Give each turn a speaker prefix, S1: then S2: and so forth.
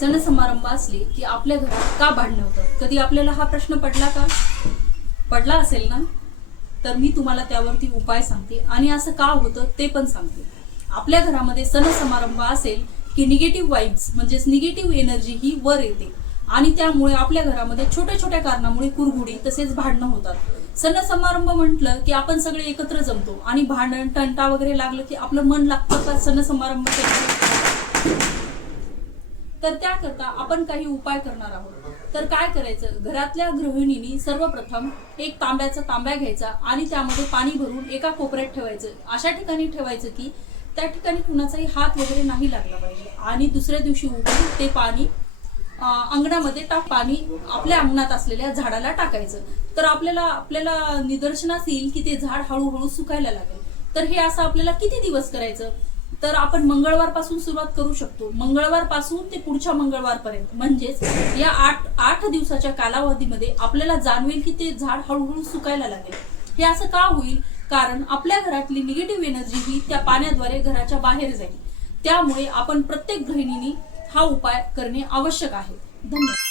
S1: सण समारंभ असले की आपल्या घरात का भांडणं होतं कधी आपल्याला हा प्रश्न पडला का? पडला असेल ना? तर मी तुम्हाला त्यावरती उपाय सांगते. आणि असं का होतं ते पण सांगते. आपल्या घरामध्ये सण समारंभ असेल की निगेटिव्ह वाईब्स म्हणजेच निगेटिव्ह एनर्जी ही वर येते. आणि त्यामुळे आपल्या घरामध्ये छोट्या छोट्या कारणामुळे कुरघुडी तसेच भांडणं होतात. सण समारंभ म्हटलं की आपण सगळे एकत्र जमतो. आणि भांडण टंटा वगैरे लागलं की आपलं मन लागतं का सण समारंभ तर त्याकरता आपण काही उपाय करणार आहोत. तर काय करायचं? घरातल्या गृहिणींनी सर्वप्रथम एक तांब्याचा तांब्या घ्यायचा आणि त्यामध्ये पाणी भरून एका कोपऱ्यात ठेवायचं. अशा ठिकाणी ठेवायचं की त्या ठिकाणी कुणाचाही हात वगैरे नाही लागला पाहिजे. आणि दुसऱ्या दिवशी उठून ते पाणी अंगणामध्ये टाक पाणी आपल्या अंगणात असलेल्या झाडाला टाकायचं. तर आपल्याला आपल्याला निदर्शनास येईल की ते झाड हळूहळू सुकायला लागेल. तर हे असं आपल्याला किती दिवस करायचं? तर आपण मंगळवारपासून सुरुवात करू शकतो. मंगळवारपासून ते पुढच्या मंगळवारपर्यंत. म्हणजेच या आठ आठ दिवसाच्या कालावधीमध्ये आपल्याला जाणवेल की ते झाड हळूहळू सुकायला लागेल. हे असं का होईल? कारण आपल्या घरातली निगेटिव्ह एनर्जी ही त्या पाण्याद्वारे घराच्या बाहेर जाईल. त्यामुळे आपण प्रत्येक गृहिणीने हा उपाय करणे आवश्यक आहे. धन्यवाद.